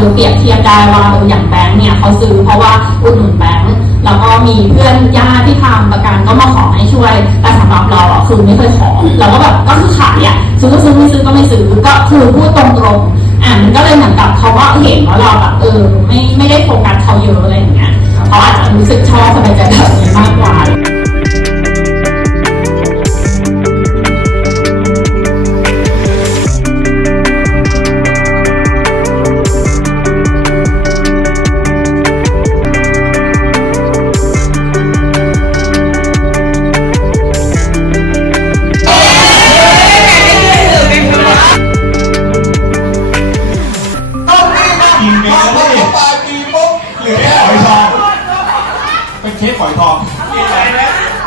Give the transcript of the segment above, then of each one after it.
หรืเปรียบเทียบได้ว่าเอออย่างแบงค์เนี่ยเขาซื้อเพราะว่าอุดหนุนแบงค์แล้วก็มีเพื่อนญาติที่ทำประกันก็มาขอให้ช่วย แต่สำหรับเราอะคือไม่เคยขอเราก็แบบก็คือขายอะซื้อก็ซื้อไม่ซื้อก็ไม่ซื้อก็คือพูดตรงๆอะมันก็เลยเหมือนกับเขาว่าเห็นว่าเราแบบเออไม่ไม่ได้โฟกัสเขาเยอะอะไรอย่างเงี้ยเขาอาจจะรู้สึกชอบสบายใจแบบนี้มากกว่า เค้กฝอยทองดีใจไหม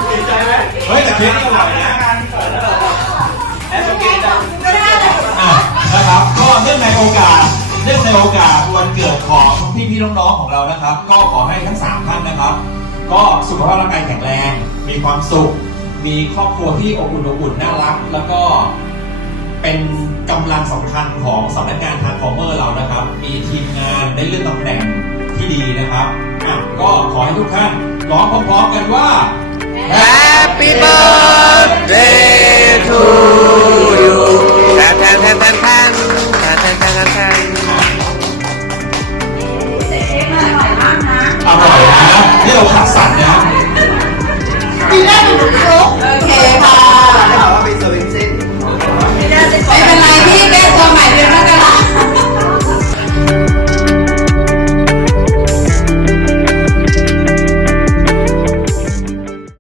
ดีใจไหมเฮ้ยแต่เค้กนี่อร่อยนะงานเปิดแล้วเหรอแอสเกตดังอะนะครับก็เนื่องในโอกาสเนื่องในโอกาสวันเกิดของพี่พี่น้องๆของเรานะครับ ก็ขอให้ทั้งสามท่านนะครับ ก็สุขภาพร่างกายแข็งแรง มีความสุข มีครอบครัวที่อบอุ่นอบอุ่นน่ารัก แล้วก็เป็นกำลังสำคัญของสำนักงานทางคอมเมอร์เรานะครับ มีทีมงานได้เลื่อนตำแหน่งที่ดีนะครับ ก็ขอให้ทุกท่านร้องพร้อมๆกันว่า Happy